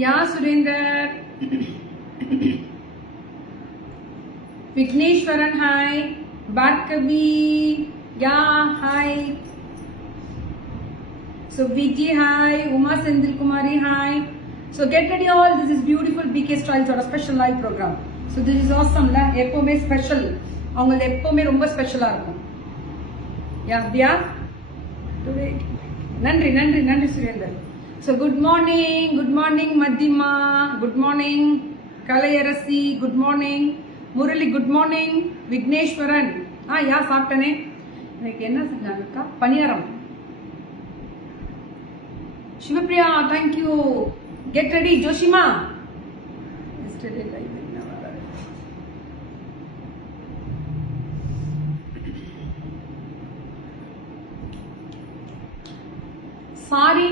Yeah, Surinder. Vigneshwaran, hi. Bharkavi, yeah, hi. So Vijay, hi. Uma Sendil Kumari, hi. So get ready all. This is beautiful BK Styles or a special live program. So this is awesome, la. Epome special. அவங்களது எப்பவுமே ரொம்ப ஸ்பெஷலா இருக்கும். Yeah, Dia. Today. நன்றி Surender. So good morning Madhima, good morning Kalayarasi, good morning Murali, good morning Vigneshwaran. யா சாப்பிட்டனே. எனக்கு என்ன செஞ்சாங்கக்கா? பனியாரம். Shivapriya, thank you. Get ready, Joshima. Yesterday live. Sorry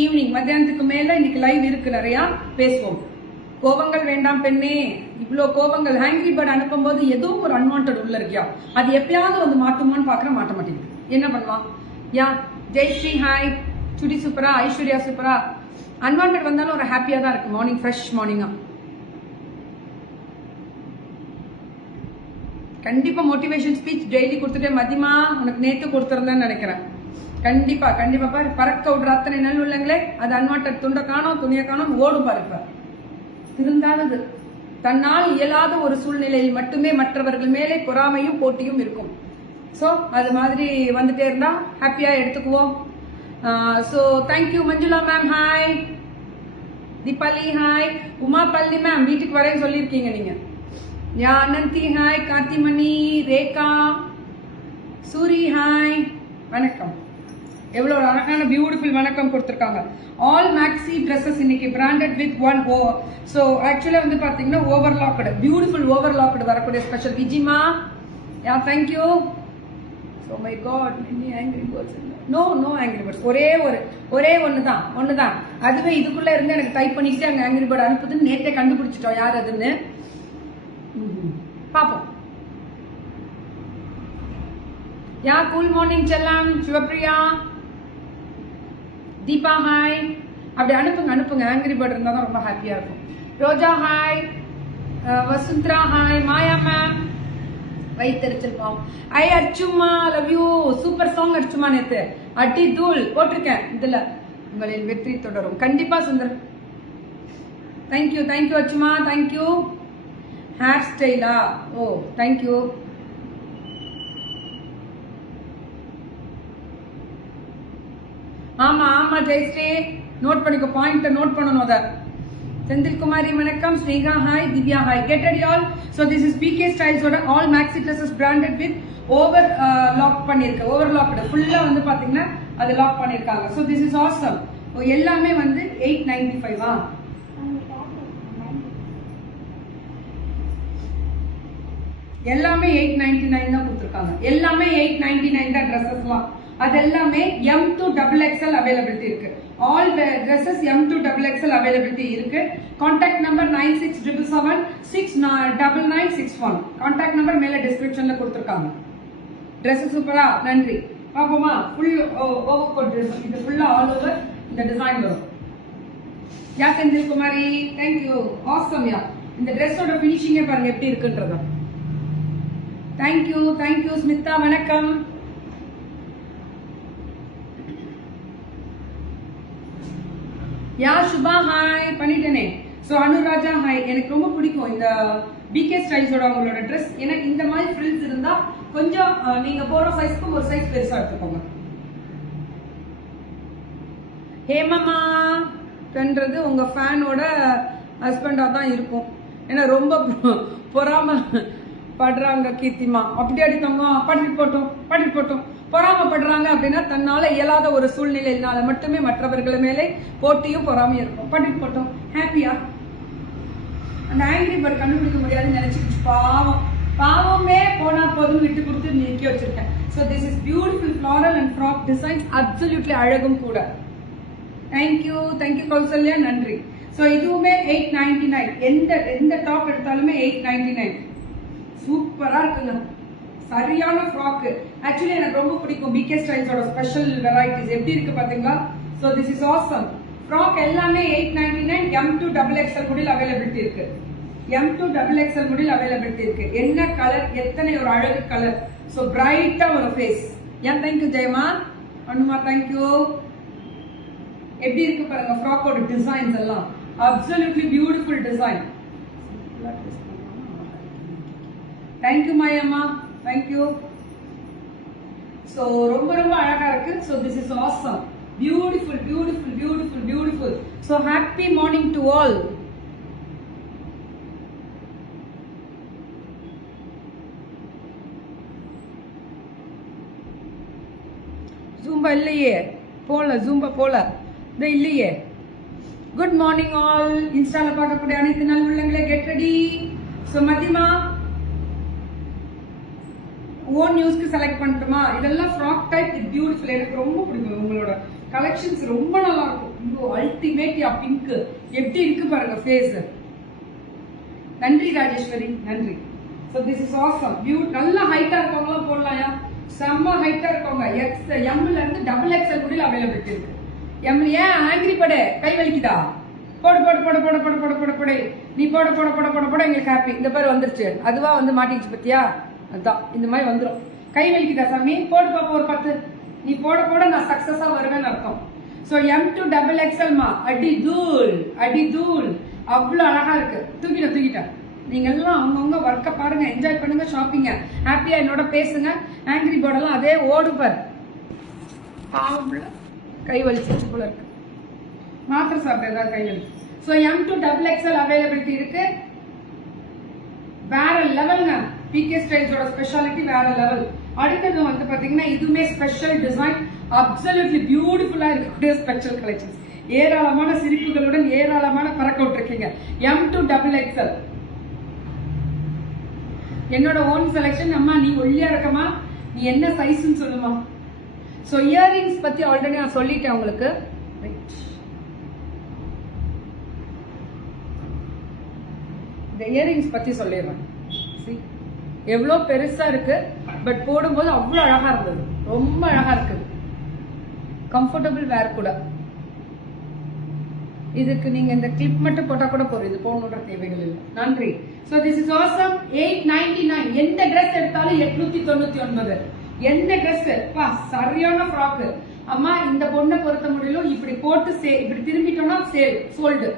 evening மத்தியானத்துக்கு மேல இன்னைக்கு லைவ் இருக்கு, நிறைய பேசுவோம். கோபங்கள் வேண்டாம் பெண்ணே. இவ்வளோ கோபங்கள் ஹேங்கிரி பேர்ட் அனுப்பும் போது ஏதோ ஒரு அன்வான்ட் உள்ள இருக்கியா, அது எப்பயாவது வந்து மாட்டுமான்னு பாக்குற, மாட்ட மாட்டேங்குது. என்ன பண்ணலாம்? யா ஜெயஸ்ரீ ஹாய். சுடி சூப்பரா, ஐஸ்வர்யா சூப்பரா. அன்வான்ட் வந்தாலும் ஒரு ஹாப்பியா தான் இருக்கு. மார்னிங் ஃப்ரெஷ் மார்னிங்கா கண்டிப்பா மோட்டிவேஷன் ஸ்பீச் டெய்லி கொடுத்துட்டே. மதிமா உனக்கு நேத்து கொடுத்துருந்தேன்னு நினைக்கிறேன். கண்டிப்பா பாரு, பறக்க விடுற அத்தனை நல் உள்ளங்களே, அது அன்வான்ட் துண்டை காணோம், துணியை காணோம், ஓடும் பாருப்ப. இருந்தானது தன்னால் இயலாத ஒரு சூழ்நிலையில் மட்டுமே மற்றவர்கள் மேலே பொறாமையும் போட்டியும் இருக்கும். சோ அது மாதிரி வந்துட்டே இருந்தா ஹாப்பியா எடுத்துக்குவோம். So thank you Manjula ma'am, hi. Deepali hi. Uma பள்ளி மேம் வீட்டுக்கு வரேன்னு சொல்லியிருக்கீங்க நீங்க. Yeah Ananthi hi. Karthimani, Rekha, Suri hi. வணக்கம். எவ்வளவு அழகான பியூட்டிஃபுல் வணக்கம் கொடுத்திருக்காங்க. ஆல் மேக்ஸி ட்ரெஸ்ஸஸ் இன்னைக்கு பிராண்டட் வித் ஒன் ஓ. ஸோ ஆக்சுவலா வந்து பாத்தீங்கன்னா ஓவர்லாக்டு, பியூட்டிஃபுல் ஓவர்லாக்டு வரக்கூடிய ஸ்பெஷல். விஜிமா, yeah thank you. So my god, many angry birds. No angry birds. ஒரே ஒண்ணுதான். அதுவே இதுக்குள்ள இருந்து எனக்கு டைப் பண்ணிக்கிட்டு அங்க ஆங்கிரி பேர்ட் அனுப்புதுன்னு நேற்றே கண்டுபிடிச்சிட்டோம் யார் அதுன்னு. பாப்போம். யா கூல் மார்னிங் செல்லம். சிவப்பிரியா, தீபா ஹாய். அப்படி அனுப்புங்க. ஆங்கிரி பேர்ட் இருந்தா தான் ரொம்ப ஹாப்பியா இருக்கும். Roja hi. Vasundhara hi. Maya ma'am, வைத்தறிச்சல் பாவம். ஐ அர்ச்சுமா, லவ் யூ. சூப்பர் சாங் அர்ச்சுமா, நேத்து அடி தூள் போட்டிருக்கேன். இதுல உங்களின் வெற்றி தொடரும் கண்டிப்பா. சுந்தர் தேங்க்யூ அர்ச்சுமா, தேங்க்யூ. ஹேர் ஸ்டைலா? Oh thank you. ஆமா ஜெயஸ்ரீ, நோட் பண்ணிக்கோ, பாயிண்ட் நோட் பண்ணணும். அத செந்தில் குமாரி வணக்கம். Sneha hi. Divya hi. Get ready all. So this is PK styles ஓட all maxi dresses branded with over lock பண்ணிருக்கு. ஓவர் லாக்டு ஃபுல்லா வந்து பாத்தீங்கன்னா அது லாக் பண்ணிருக்காங்க. So this is awesome. எல்லாமே வந்து 895. எல்லாமே 899 தான் கொடுத்துருக்காங்க. எல்லாமே 899 தான் ட்ரெஸ்ஸஸ்லாம். அது எல்லாமே M2 XXL அவைலபிலிட்டி இருக்கு. All dresses M2 XXL availability இருக்கு. Contact number 9677769961. கான்டாக்ட் நம்பர் மேல டிஸ்கிரிப்ஷன்ல கொடுத்துருக்காங்க. ட்ரெஸ் சூப்பரா, நன்றி. பாப்போமா? Full over coat dress. இது ஃபுல்லா ஆல் ஓவர் இந்த டிசைன் வரும். Yeah Senthil Kumari, thank you. Awesome yeah. இந்த ட்ரெஸ்ஸோட ஃபினிஷிங்கே பாருங்க எப்படி இருக்குன்றத. தேங்க்யூ ஸ்மிதா, வணக்கம். Yeah Subha hi. பண்ணிட்டேனே. So Anuraja hi. எனக்கு ரொம்ப பிடிக்கும் இந்த பிகே ஸ்டைல்ஸோட அவங்களோட ட்ரெஸ். எனக்கு இந்த மாதிரி ஃப்ரில்ஸ் இருந்தா கொஞ்சம் நீங்க போற சைஸ்க்கு ஒரு சைஸ் பெருசா எடுத்துக்கோங்க. ஹேமமா பண்றது உங்க ஃபேனோட ஹஸ்பண்டா தான் இருக்கும். ஏன்னா ரொம்ப பொறாம படுறாங்க கீர்த்திமா. அப்படி அடித்தவங்க படிட்டு போட்டோம் பொறாமப்படுறாங்க அப்படின்னா தன்னால இயலாத ஒரு சூழ்நிலையினால மட்டுமே மற்றவர்கள் மேலே போட்டியும் பொறாமையும் இருக்கும். படிட்டு போட்டோம் ஹாப்பியா. அந்த ஆங்கிரி பேர்ட் கண்டுபிடிக்க முடியாதுன்னு நினைச்சிட்டு பாவமே போனா போதும் விட்டு கொடுத்து நிக்க வச்சிருக்கேன். So this is beautiful floral and frock designs. Absolutely அழகும் கூட. தேங்க்யூ கௌசல்யா, நன்றி. ஸோ இதுவுமே 899. எந்த டாப் எடுத்தாலுமே 899. சூப்பரா இருக்குங்க. சரியான ஃப்ராக். ஆக்சுவலி எனக்கு ரொம்ப பிடிக்கும் பிகே ஸ்டைல்ஸோட ஸ்பெஷல் வெரைட்டிஸ். எப்படி இருக்கு பாத்தீங்களா? So this is awesome. Frock எல்லாமே 899. M2 XXL முடியில் அவைலபிலிட்டி இருக்கு. M2 XXL முடியில் அவைலபிலிட்டி இருக்கு. என்ன கலர், எத்தனை ஒரு அழகு கலர். ஸோ பிரைட்டா ஒரு ஃபேஸ். ஏன் தேங்க்யூ ஜெயமா, அனுமா தேங்க்யூ. எப்படி இருக்கு பாருங்க ஃப்ராக்கோட டிசைன்ஸ் எல்லாம். Absolutely beautiful design. தேங்க்யூ மாயம்மா, தேங்க்யூ. ஸோ ரொம்ப ரொம்ப அழகா இருக்கு. So this is awesome, beautiful beautiful beautiful beautiful. So happy morning to all. Zumba இல்லையே, போல ஜூம்பா போல இது இல்லையே. Good morning all. இன்ஸ்டால பார்க்கக்கூடிய அனைத்து நாள் உள்ளங்களே கெட் ரெடி. ஸோ மதிமா ஓன் நியூஸ்க்கு செலக்ட் பண்ணட்டுமா? இதெல்லாம் ஃப்ராக் டைப் பியூட்டிஃபுல். எனக்கு ரொம்ப பிடிக்கும். உங்களோட கலெக்ஷன்ஸ் ரொம்ப நல்லா இருக்கும். அல்டிமேட் யா பிங்க் எப்படி இருக்கு பாருங்க ஃபேஸ். நன்றி ராஜேஸ்வரி, நன்றி. So this is awesome. நல்லா ஹைட்டா இருக்கவங்களும் போடலாம். செம்ம ஹைட்டா இருக்கவங்க எம்ல இருந்து XXL முடியல அவைலபிலிட்டி இருக்கு. எம் ஏன் ஆங்கிரி பட கை வலிக்குதா? போடு போடு போடு போடு போடு போடு போடு போடு. நீ போட போட போட போட போட எங்களுக்கு ஹாப்பி. இந்த பேர் வந்துருச்சு, அதுவா வந்து மாட்டிச்சு பத்தியா? அதுதான் இந்த மாதிரி வந்துடும். கை வலிக்குதா சாமி? போடு பாப்பா ஒரு 10. நீ போட போட நான் சக்சஸா வருவேன்னு அர்த்தம். ஸோ M2 XXL மா அடி தூள் அடி தூள். அவ்வளோ அழகா இருக்கு. தூக்கிட்டேன். நீங்க எல்லாம் அவங்கவுங்க ஒர்க்கை பாருங்க, என்ஜாய் பண்ணுங்க, ஷாப்பிங்க, ஹாப்பியா என்னோட பேசுங்க. ஆங்கிரி போர்டெல்லாம் அதே ஓடுபார். கை வலிச்சு போல இருக்கு. மாத்திரை சாப்பிட்டு ஏதாவது கை வலி. ஸோ M2 XXL அவைலபிலிட்டி இருக்கு. வேற லெவல்ங்க. பிகே ஸ்டைல்ஸோட ஸ்பெஷாலிட்டி வேற லெவல். அடுத்தது வந்து பாத்தீங்கன்னா இதுவுமே ஸ்பெஷல் டிசைன், அப்சல்யூட்லி பியூட்டிஃபுல்லா இருக்கக்கூடிய ஸ்பெஷல் கலெக்ஷன்ஸ். ஏராளமான சிரிப்புகளுடன் ஏராளமான பறக்க விட்டுருக்கீங்க. M2 XXL என்னோட ஓன் செலக்ஷன். அம்மா நீ ஒல்லியா இருக்கமா, நீ என்ன சைஸ்ன்னு சொல்லுமா. ஸோ இயரிங்ஸ் பத்தி ஆல்ரெடி நான் சொல்லிட்டேன் உங்களுக்கு. இந்த இயரிங்ஸ் பத்தி சொல்லிடுறேன். எவ்வளோ பெருசா இருக்கு, பட் போடும்போது அவ்வளோ அழகா இருந்தது. ரொம்ப அழகா இருக்கு. கம்ஃபர்டபுள் வேர் கூட. இதுக்கு நீங்க இந்த கிளிப் மட்டும் போட்டா கூட போதும். இது போடணுன்ற தேவைகள் இல்லை. நன்றி. So this is awesome. 899. எந்த டிரெஸ் எடுத்தாலும் 899. எந்த டிரெஸ் பா சரியான ஃப்ராக். அம்மா இந்த பொண்ணை பொறுத்த முடியலும் இப்படி போட்டு இப்படி திரும்பிட்டோம்னா சேல் சோல்டு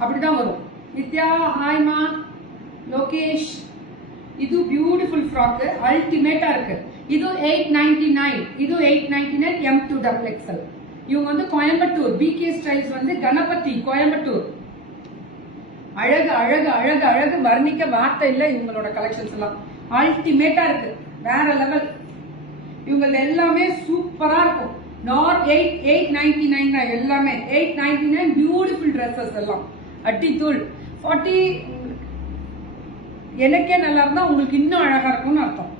அப்படிதான் வரும். நித்யா ஹாய்மா, லோகேஷ். இது பியூட்டிஃபுல் ஃப்ராக், அல்டிமேட்டா இருக்கு. இது 899. இது 899 M2 XXL. இவங்க வந்து கோயம்புத்தூர். பிகே ஸ்டைல்ஸ் வந்து கணபதி கோயம்புத்தூர். அழகு அழகு அழகு அழகு, வர்ணிக்க வார்த்தை இல்லை. இவங்களோட கலெக்ஷன்ஸ் எல்லாம் அல்டிமேட்டா இருக்கு, வேற லெவல். இவங்க எல்லாமே சூப்பரா இருக்கும். நாட் 899 தான் எல்லாமே. 899 பியூட்டிஃபுல் ட்ரெஸ்ஸஸ் எல்லாம் அட்டி தூள். 40 எனக்கே நல்லா இருந்தா உங்களுக்கு இன்னும் அழகா இருக்கும்னு அர்த்தம்.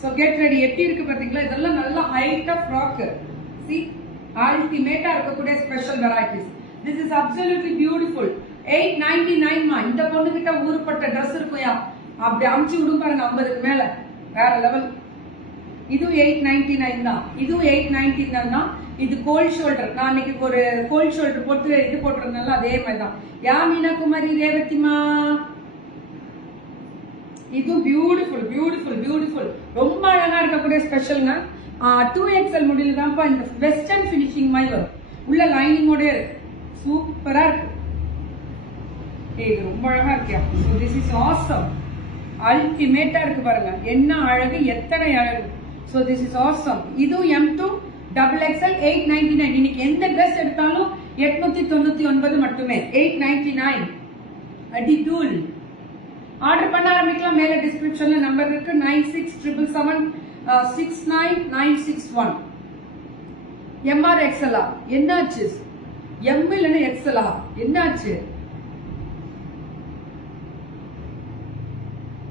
So get ready. எப்படி இருக்கு பாத்தீங்களா? இதெல்லாம் நல்ல height of frock. See, ultimate இருக்கக்கூடிய special varieties. This is absolutely beautiful. 899 மா. இந்த பொண்ணு கிட்ட ஊர்பட்ட Dress இருக்குயா, அப்படி அமுச்சு விடும் பாருங்க 50க்கு மேல. வேற லெவல். இது 899 தான். இது 899 தான். இது கோல்ட் ஷோல்டர். நான் இன்னைக்கு ஒரு கோல்ட் ஷோல்டர் போட்டு இது போட்டிருந்தேன்ல, அதே மாதிரி தான். யா மீனா குமாரி ரேவதிமா. இது பியூட்டிஃபுல் பியூட்டிஃபுல் பியூட்டிஃபுல். ரொம்ப அழகா இருக்கக்கூடிய ஸ்பெஷல்ங்க. 2XL முடியல தான்ப்பா இந்த வெஸ்டர்ன் பினிஷிங் மாதிரி வரும். உள்ள லைனிங்கோட சூப்பரா இருக்கு. இது ரொம்ப அழகா இருக்கியா. So this is awesome. அல்டிமேட்டா இருக்கு பாருங்க. என்ன அழகு, எத்தனை அழகு. So this is awesome. இது M2 XXL 899. இன்னைக்கு எந்த ட்ரெஸ் எடுத்தாலும் 899 மட்டுமே. 899 அடி தூள். ஆர்டர் பண்ண ஆரம்பிக்கலாம். மேல டிஸ்கிரிப்ஷன்ல நம்பர் இருக்கு. 9677769961. MR XL என்னாச்சு? M இல்லைன்னா XL என்னாச்சு?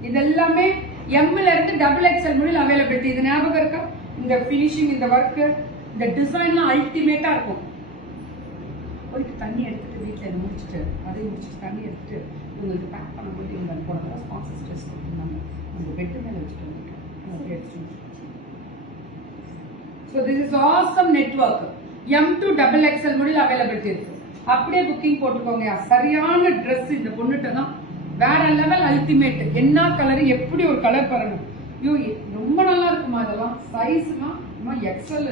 இதெல்லாமே M இருந்து XXL முடியல அவைலபிலிட்டி. இது ஞாபகம் இருக்கா? இந்த பினிஷிங், இந்த ஒர்க், இந்த டிசைன்லாம் அல்டிமேட்டா இருக்கும். போயிட்டு தண்ணி எடுத்துட்டு வீட்டில் இதை முடிச்சுட்டு அதையும் முடிச்சுட்டு தண்ணி எடுத்துட்டு உங்களுக்கு பேக் பண்ணும்போது இவங்க போனதெல்லாம் ஸ்பான்சர் ஸ்ட்ரெஸ் கொடுத்துருந்தாங்க. அந்த பெட்டு மேலே வச்சுட்டு வந்துட்டேன். So this is awesome network. M2 double XL முடியல அவைலபிலிட்டி இருக்கு. அப்படியே புக்கிங் போட்டுக்கோங்க. சரியான ட்ரெஸ் இந்த பொண்ணுட்ட தான். வேற லெவல் அல்டிமேட். என்ன கலர், எப்படி ஒரு கலர் பாருங்க. ஐயோ ரொம்ப நல்லா இருக்குமா இதெல்லாம். சைஸ்லாம் எக்ஸ்எல்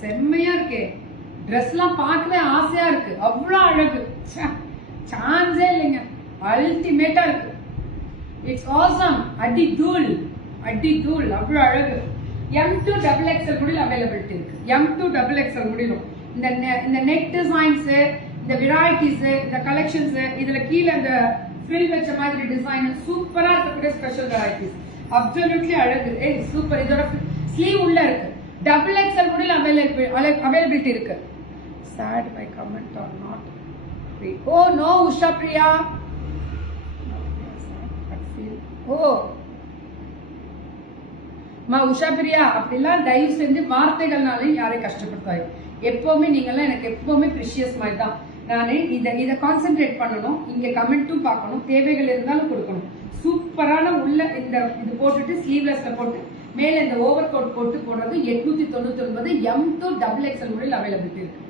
செம்மையா இருக்கே. ட்ரெஸ்லாம் பார்க்கவே ஆசையா இருக்கு. அவ்வளோ அழகு, சான்ஸே இல்லைங்க. அல்டிமேட்டா இருக்கு. It's awesome. அடி தூள் அவ்வளோ அழகு. M2 டபுள் எக்ஸ்எல் முடியல அவைலபிலிட்டி இருக்கு. M2 டபுள் எக்ஸ்எல் முடியும். இந்த நெட் டிசைன்ஸ், இந்த வெரைட்டிஸ், இந்த கலெக்ஷன்ஸ், இதுல கீழே இந்த ஃப்ரில் வச்ச மாதிரி டிசைன் சூப்பரா இருக்கக்கூடிய ஸ்பெஷல் வெரைட்டிஸ். அப்சல்யூட்லி அழகு. சூப்பர். இதோட ஸ்லீவ் உள்ள இருக்கு. டபுள் எக்ஸ்எல் முடியல அவைலபிலிட்டி இருக்கு. sad my comment or not. Oh no Usha Priya. Oh Usha Priya, அப்படிலாம் தயவு செஞ்சு வார்த்தைகள்னாலையும் யாரையும் கஷ்டப்படுத்தாய். எப்பவுமே நீங்கெல்லாம் எனக்கு எப்பவுமே ப்ரிஷியஸ் மாதிரி தான். நான் இதை கான்சென்ட்ரேட் பண்ணணும். இங்க கமெண்ட்டும் பார்க்கணும், தேவைகள் இருந்தாலும் கொடுக்கணும். சூப்பரான உள்ள இது போட்டுட்டு ஸ்லீவ்லெஸ்ல போட்டு மேல இந்த ஓவர் கோட் போட்டு போடுறது 899. M2 டபுள் எக்ஸ்எல் முடியல அவைலபிலிட்டி இருக்கு.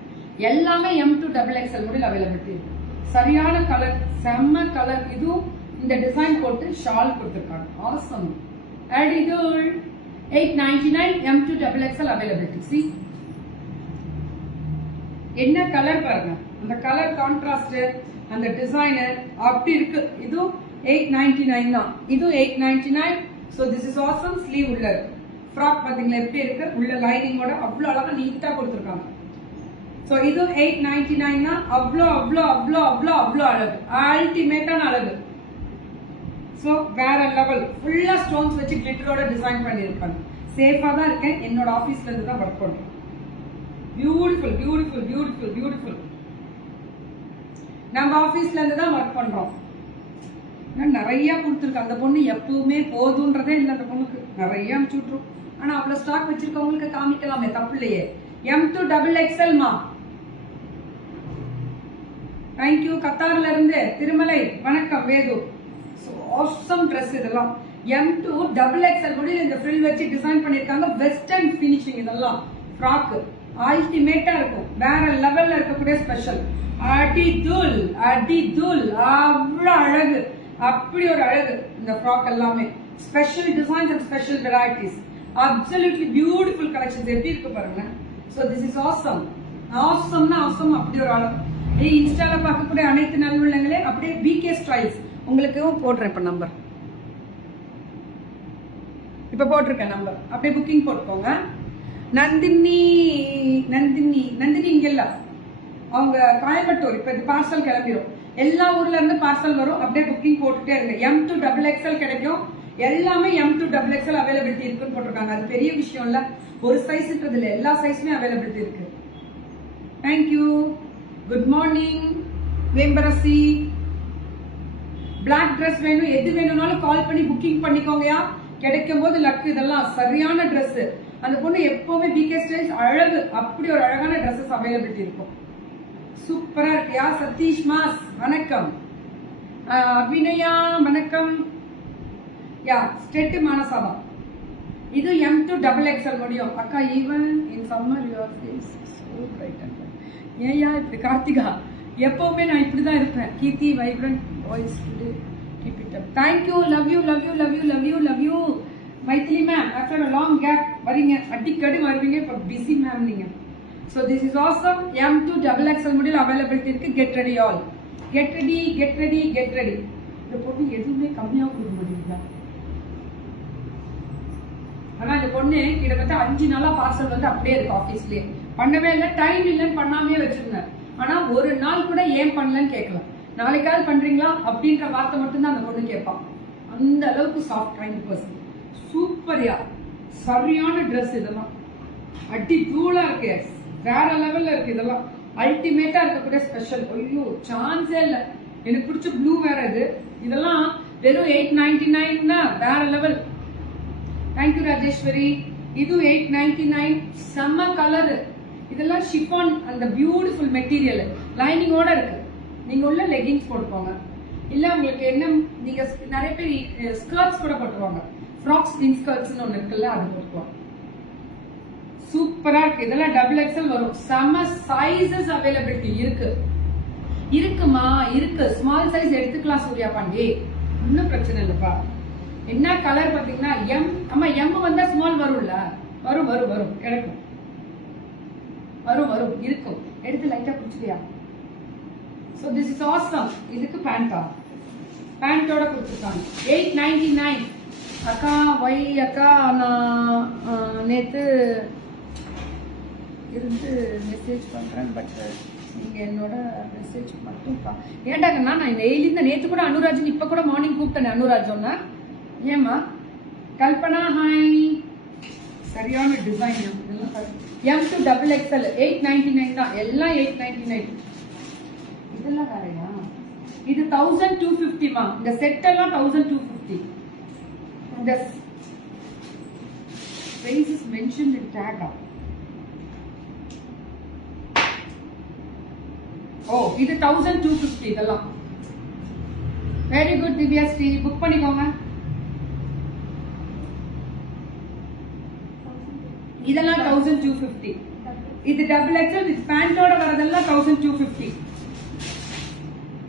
எல்லாமே M2 டபுள் எக்ஸ்எல் முடியல அவைலபிலிட்டி இருக்கு. சரியான கலர், செம்ம கலர். இதுவும் இந்த டிசைன் போட்டு ஷால் கொடுத்துருக்காங்க. ஆசம். அடிதூள். 899 M2 டபுள் எக்ஸ்எல் அவைலபிலிட்டி. சி என்ன கலர் பாருங்க. அந்த கலர் கான்ட்ராஸ்ட், அந்த டிசைனர் அப்படி இருக்கு. இதுவும் 899 தான். இதுவும் 899. So this is awesome. Sleeve உள்ள இருக்கு. ஃப்ராக் பாத்தீங்களா எப்படி இருக்கு. உள்ள லைனிங்கோட அவ்வளவு அழகா நீட்டா கொடுத்துருக்காங்க. So இதுவும் 899 தான். அவ்வளோ அழகு. அல்டிமேட்டான அழகு. சோ வேற லெவல். ஃபுல்லா ஸ்டோன்ஸ் வச்சு கிளிட்டரோட டிசைன் பண்ணிருப்பாங்க. சேஃபா தான் இருக்கேன். என்னோட ஆபீஸ்ல இருந்து தான் ஒர்க் பண்றேன். பியூட்டிஃபுல். நம்ம ஆபீஸ்ல இருந்து தான் ஒர்க் பண்றோம். நிறைய கொடுத்துருக்கு. அந்த பொண்ணு எப்பவுமே போதுன்றதே இல்லை. அந்த பொண்ணுக்கு நிறைய அனுப்பிச்சு விட்டுரும். ஆனா அவ்வளவு ஸ்டாக் வச்சிருக்கவங்களுக்கு காமிக்கலாமே, தப்பு இல்லையே. M2 டபுள் எக்ஸ்எல் மா. தேங்க்யூ. கத்தார்ல இருந்து திருமலை. வணக்கம் வேது. ஆசம் ட்ரெஸ் இதெல்லாம். M2 டபுள் எக்ஸ்எல் முடியல இந்த ஃப்ரில் வச்சு டிசைன் பண்ணிருக்காங்க. Western finishing. இதெல்லாம் ஃப்ராக் அல்டிமேட்டா இருக்கும். வேற லெவல்ல இருக்கக்கூடிய ஸ்பெஷல். அடி தூள். அவ்வளோ அழகு. அப்படி ஒரு அழகு இந்த ஃப்ராக் எல்லாமே. Special designs and special varieties. Absolutely beautiful collections. எப்படி இருக்கு பாருங்க. So this is awesome. Awesome. அப்படி ஒரு அழகு. இன்ஸ்டால பார்க்கக்கூடிய அனைத்து நல்லுள்ளங்களே அப்படியே BK ஸ்டைல்ஸ் உங்களுக்கும் போடுறேன். இப்ப நம்பர் இப்ப போட்டிருக்கேன் நம்பர். அப்படியே புக்கிங் போட்டுக்கோங்க. நந்தினி இங்க இல்ல, அவங்க கோயம்புத்தூர். இப்ப இது பார்சல் கிளம்பிடும். எல்லா ஊர்ல இருந்து பார்சல் வரும். அப்படியே புக்கிங் போட்டுட்டே இருங்க. M2 டபுள் எக்ஸ்எல் கிடைக்கும். எல்லாமே M2 டபுள் எக்ஸ்எல் அவைலபிலிட்டி இருக்குன்னு போட்டிருக்காங்க. அது பெரிய விஷயம் இல்ல. ஒரு சைஸ்ன்றது இல்ல, எல்லா சைஸுமே அவைலபிலிட்டி இருக்கு. Thank you. Good morning Vembarasi. Black dress வேணும், எது வேணும்னாலும் கால் பண்ணி புக்கிங் பண்ணிக்கோங்கயா. கிடைக்கும் போது லக்கு. இதெல்லாம் சரியான ட்ரெஸ். அந்த பொண்ணு எப்பவுமே BK ஸ்டைல்ஸ் அழகு. அப்படி ஒரு அழகான ட்ரெஸ்ஸஸ் அவைலபிலிட்டி இருக்கும். சூப்பரா இருக்கு. யா சதீஷ் மாஸ் வணக்கம். அபிநயா வணக்கம். யா ஸ்டெட் மானசாவா. இது M2 டபுள் எக்ஸ்எல் முடியும் அக்கா. Even in summer your face so bright. ஏயா இப்படி கார்த்திகா? எப்பவுமே நான் இப்படிதான் இருப்பேன். Keerthi vibrant voice today. Keep it up. Thank you. Love you. Maithili ma'am, after a long gap வரீங்க. அடிக்கடி வருவீங்க. இப்ப பிஸி மேம் நீங்க. So this is awesome. M2 double XL முடியல அவைலபிலிட்டி இருக்கு. Get ready all. Get ready. இந்த பொண்ணு எதுவுமே கம்மியா கொடுக்க முடியுங்களா? ஆனா இந்த பொண்ணு கிட்டத்தட்ட 5 நாளா பார்சல் வந்து அப்படியே இருக்கு ஆபீஸ்லயே. பண்ணவே இல்லை. டைம் இல்லைன்னு பண்ணாமே வச்சிருந்தேன். ஆனா ஒரு நாள் கூட ஏன் பண்ணலன்னு கேட்கலாம். நாளைக்காவது பண்றீங்களா அப்படின்ற வார்த்தை மட்டும்தான் அந்த பொண்ணு கேட்பான். அந்த அளவுக்கு சாஃப்ட் ட்ரைண்ட் பர்சன். சூப்பரியா. சரியான ட்ரெஸ். இதெல்லாம் அடி தூளா இருக்கு. வேற லெவல்ல இருக்கு. இதெல்லாம் அல்டிமேட்டா இருக்கக்கூடிய ஸ்பெஷல். ஐயோ சான்ஸே இல்ல. எனக்கு பிடிச்ச ப்ளூ வேற இது. இதெல்லாம் வெறும் 899 வேற லெவல். தேங்க்யூ ராஜேஸ்வரி. இது 899. செம்ம கலர். இதெல்லாம் ஷிஃபான். அந்த பியூட்டிஃபுல் மெட்டீரியல் லைனிங்கோட இருக்கு. நீங்க உள்ள லெகின்ஸ் போட்டுக்கோங்க. இல்ல உங்களுக்கு என்ன, நீங்க நிறைய பேர் ஸ்கர்ட்ஸ் கூட போட்டுருவாங்க. ஃப்ராக்ஸ் இன் ஸ்கர்ட்ஸ் ஒன்னு இருக்குல்ல, அது போட்டுக்குவாங்க. சூப்பரா இருக்கு. இதெல்லாம் டபுள் எக்ஸ்எல் வரும். செம சைஸஸ் அவைலபிலிட்டி இருக்குமா இருக்கு. ஸ்மால் சைஸ் எடுத்துக்கலாம் சூர்யா பாண்டி, ஒன்னும் பிரச்சனை இல்லப்பா. என்ன கலர் பாத்தீங்கன்னா எம். ஆமா எம் வந்தா ஸ்மால் வரும்ல. வரும் வரும் வரும் கிடைக்கும். வரும் வரும் இருக்கும். எடுத்து லைட்டா பிடிச்சியா. So this is awesome. இதுக்கு பேண்டா, பேண்டோட கொடுத்துருக்காங்க 899. அக்கா ஒய் அக்கா நான் நேத்து இருந்து மெசேஜ் பண்றேன், பட் நீங்க என்னோட மெசேஜ் மட்டும் ஏண்டாங்கண்ணா நான் டெய்லி இந்த நேத்து கூட அனுராஜன் இப்ப கூட மார்னிங் கூப்பிட்டேன் அனுராஜ் ஒன்னா. ஏமா கல்பனா ஹாய். சரியான design. M to double XL 899 தான். எல்லாம் 899. இதெல்லாம் வேறையா? இது 1250 மா. இந்த செட் எல்லாம் 1250. இந்த price is mentioned in tag. ஓ இது 1250 இதெல்லாம். Very good Divya Sri, book பண்ணிக்கோங்க. இதெல்லாம் 1250. இது டபுள் எக்ஸ்எல் வித் பேண்டோட வரதெல்லாம் 1250.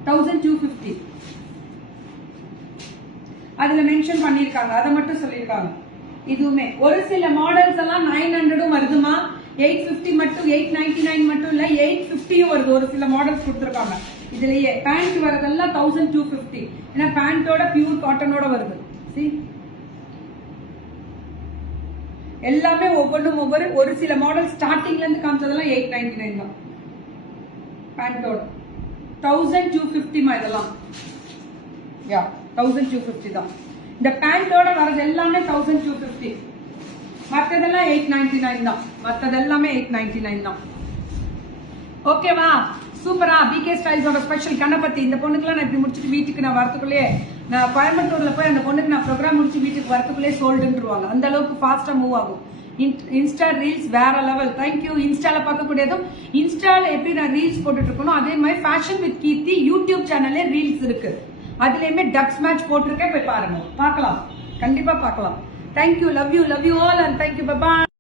1250 அதுல மென்ஷன் பண்ணிருக்காங்க, அதை மட்டும் சொல்லிருக்காங்க. இதுவுமே ஒரு சில மாடல்ஸ் எல்லாம் 900 வருதுமா. 850 மட்டும் 899 மட்டும் இல்ல 850 வருது. ஒரு சில மாடல்ஸ் கொடுத்துருக்காங்க. இதுலயே பேண்ட் வரதெல்லாம் 1250. ஏன்னா பேண்டோட பியூர் காட்டனோட வருது. See? எல்லாமே ஒவ்வொன்றும் ஒவ்வொரு. ஒரு சில மாடல் ஸ்டார்டிங்ல இருந்து காமிச்சதெல்லாம் 899 தான். பேண்டோட 1250 மா இதெல்லாம். யா 1250 தான். இந்த பேண்டோட வரது எல்லாமே 1250. மற்றதெல்லாம் 899 தான். மற்றதெல்லாமே 899 தான். ஓகேவா? சூப்பரா. பிகே ஸ்டைல்ஸோட ஸ்பெஷல் கணபதி. இந்த பொண்ணுக்குலாம் நான் இப்படி முடிச்சுட்டு வீட்டுக்கு நான் வரத்துக்குள்ளே, நான் கோயம்புத்தூர்ல போய் அந்த பொண்ணுக்கு நான் ப்ரோக்ராம் முடிச்சு வீட்டுக்கு வரத்துக்குள்ளே சோல்டுன்றுவாங்க. அந்த அளவுக்கு ஃபாஸ்டா மூவ் ஆகும். இன்ஸ்டா ரீல்ஸ் வேற லெவல். தேங்க்யூ. இன்ஸ்டால பார்க்கக்கூடியதும் இன்ஸ்டால எப்படி நான் ரீல்ஸ் போட்டுட்டு இருக்கணும் அதே மாதிரி ஃபேஷன் வித் கீர்த்தி யூடியூப் சேனல்ல ரீல்ஸ் இருக்கு. அதுலயுமே டப்ஸ் மேட்ச் போட்டிருக்கேன், போய் பாருங்க. பார்க்கலாம், கண்டிப்பா பார்க்கலாம். Thank you. Love you all and thank you. By.